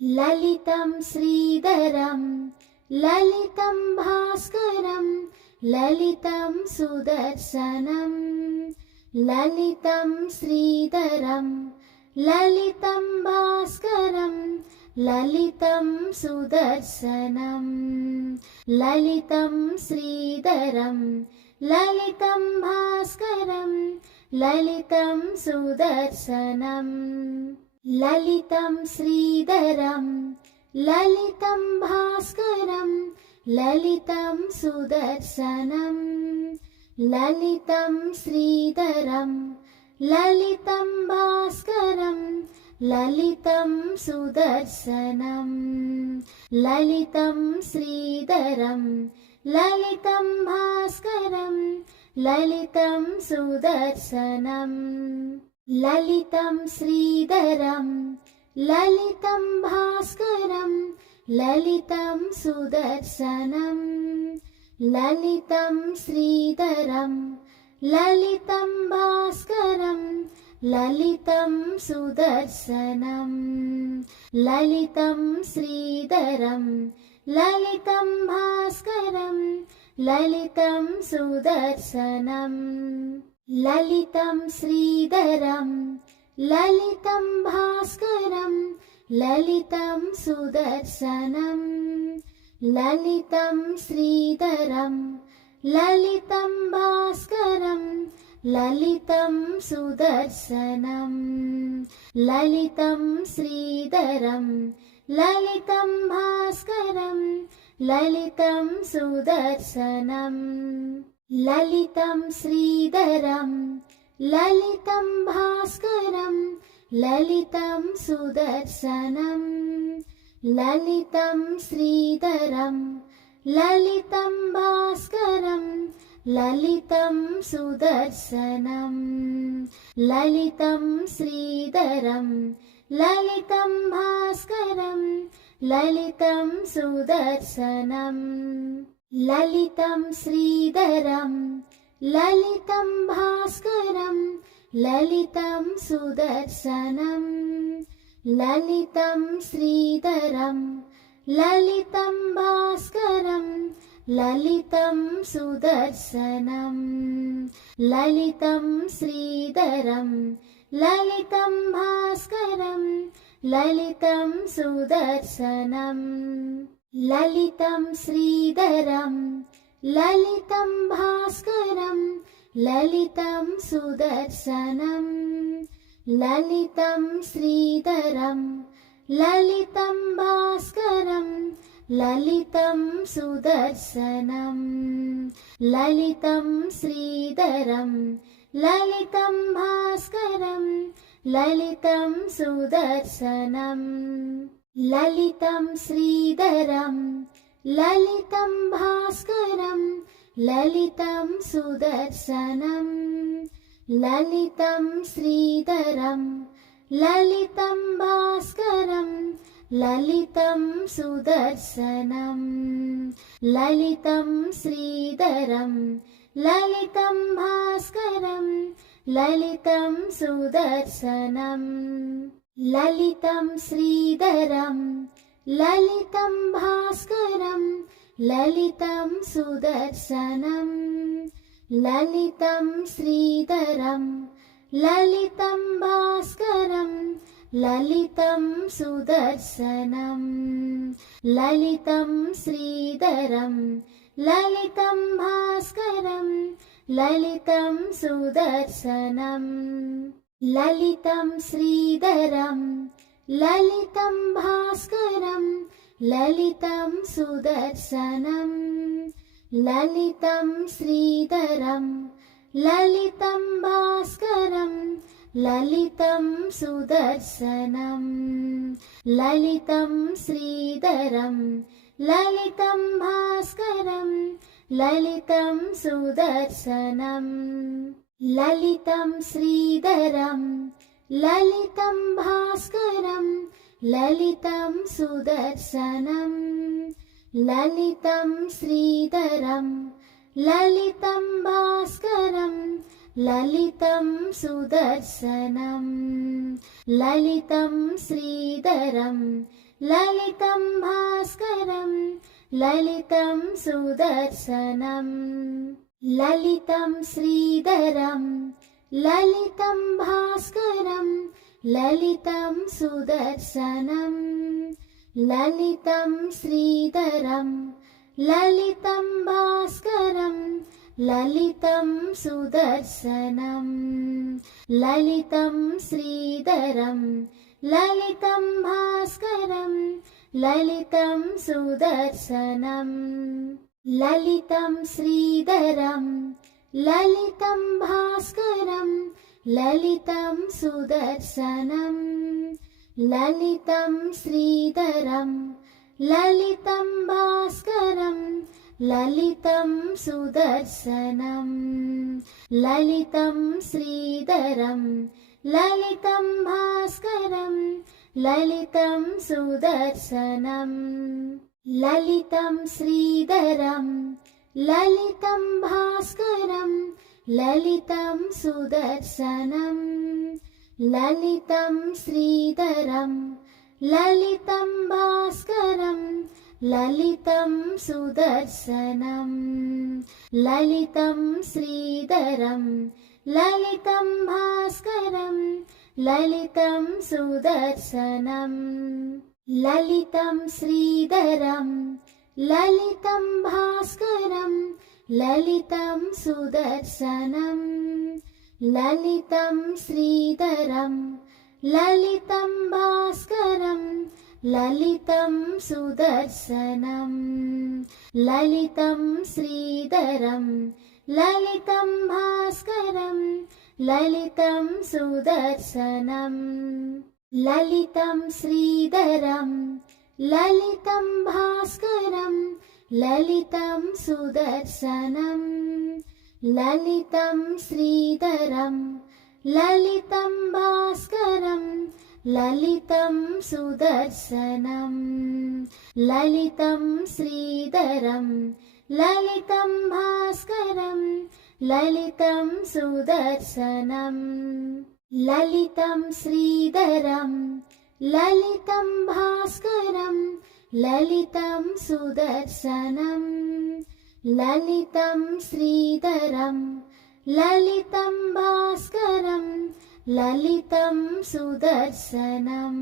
ललितं श्रीधरं ललितं भास्करं ललितं सुदर्शनं ललितं श्रीधरं ललितं भास्करं ललितं सुदर्शनं ललितं श्रीधरं ललितं भास्करं ललितं सुदर्शनं ललितं श्रीधरं ललितं भास्करं ललितं सुदर्शनं ललितं श्रीधरं ललितं भास्करं ललितं सुदर्शनं ललितं श्रीधरं ललितं भास्करं ललितं सुदर्शनं ललितं श्रीधरं ललितं भास्करं ललितं सुदर्शनं ललितं श्रीधरं ललितं भास्करं ललितं सुदर्शनं ललितं श्रीधरं ललितं भास्करं ललितं सुदर्शनं ललितं श्रीधरं ललितं भास्करं ललितं सुदर्शनं ललितं श्रीधरं ललितं भास्करं ललितं सुदर्शनं ललितं श्रीधरं ललितं भास्करं ललितं सुदर्शनं ललितं श्रीधरं ललितं भास्करं ललितं सुदर्शनं ललितं श्रीधरं ललितं भास्करं ललितं सुदर्शनं ललितं श्रीधरं ललितं भास्करं ललितं सुदर्शनं ललितं श्रीधरं ललितं भास्करं ललितं सुदर्शनं ललितं श्रीधरं ललितं भास्करं ललितं सुदर्शनं ललितं श्रीधरं ललितं भास्करं ललितं सुदर्शनं ललितं श्रीधरं ललितं भास्करं ललितं सुदर्शनं ललितं श्रीधरं ललितं भास्करं ललितं सुदर्शनं ललितं श्रीधरं ललितं भास्करं ललितं सुदर्शनं ललितं श्रीधरं ललितं भास्करं ललितं सुदर्शनं ललितं श्रीधरं ललितं भास्करं ललितं सुदर्शनं ललितं श्रीधरं ललितं भास्करं ललितं सुदर्शनं ललितं श्रीधरं ललितं भास्करं ललितं सुदर्शनं ललितं श्रीधरं ललितं भास्करं ललितं सुदर्शनं ललितं श्रीधरं ललितं भास्करं ललितं सुदर्शनं ललितं श्रीधरं ललितं भास्करं ललितं सुदर्शनं ललितं श्रीधरं ललितं भास्करं ललितं सुदर्शनं ललितं श्रीधरं ललितं भास्करं ललितं सुदर्शनं ललितं श्रीधरं ललितं भास्करं ललितं सुदर्शनं ललितं श्रीधरं ललितं भास्करं ललितं सुदर्शनं ललितं श्रीधरं ललितं भास्करं ललितं सुदर्शनं ललितं श्रीधरं ललितं भास्करं ललितं सुदर्शनं ललितं श्रीधरं ललितं भास्करं ललितं सुदर्शनं ललितं श्रीधरं ललितं भास्करं ललितं सुदर्शनं ललितं श्रीधरं ललितं भास्करं ललितं सुदर्शनं ललितं श्रीधरं ललितं भास्करं ललितं सुदर्शनं ललितं श्रीधरं ललितं भास्करं ललितं सुदर्शनं ललितं श्रीधरं ललितं भास्करं ललितं सुदर्शनं ललितं श्रीधरं ललितं भास्करं ललितं सुदर्शनं ललितं श्रीधरं ललितं भास्करं ललितं सुदर्शनं ललितं श्रीधरं ललितं भास्करं ललितं सुदर्शनं ललितं श्रीधरं ललितं भास्करं ललितं सुदर्शनं ललितं श्रीधरं ललितं भास्करं ललितं सुदर्शनं ललितं श्रीधरं ललितं भास्करं ललितं सुदर्शनं ललितं श्रीधरं ललितं भास्करं ललितं सुदर्शनं ललितं श्रीधरं ललितं भास्करं ललितं सुदर्शनं ललितं श्रीधरं ललितं भास्करं ललितं सुदर्शनं ललितं श्रीधरं ललितं भास्करं ललितं सुदर्शनं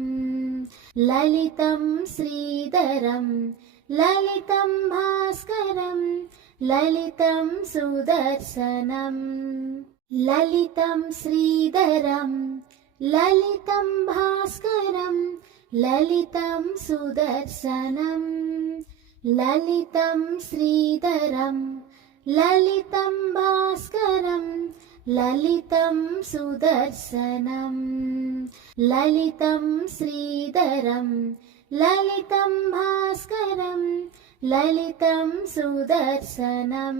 ललितं श्रीधरं ललितं भास्करं ललितं सुदर्शनं ललितं श्रीधरं ललितं भास्करं ललितं सुदर्शनं ललितं श्रीधरं ललितं भास्करं ललितं सुदर्शनं ललितं श्रीधरं ललितं भास्करं ललितं सुदर्शनं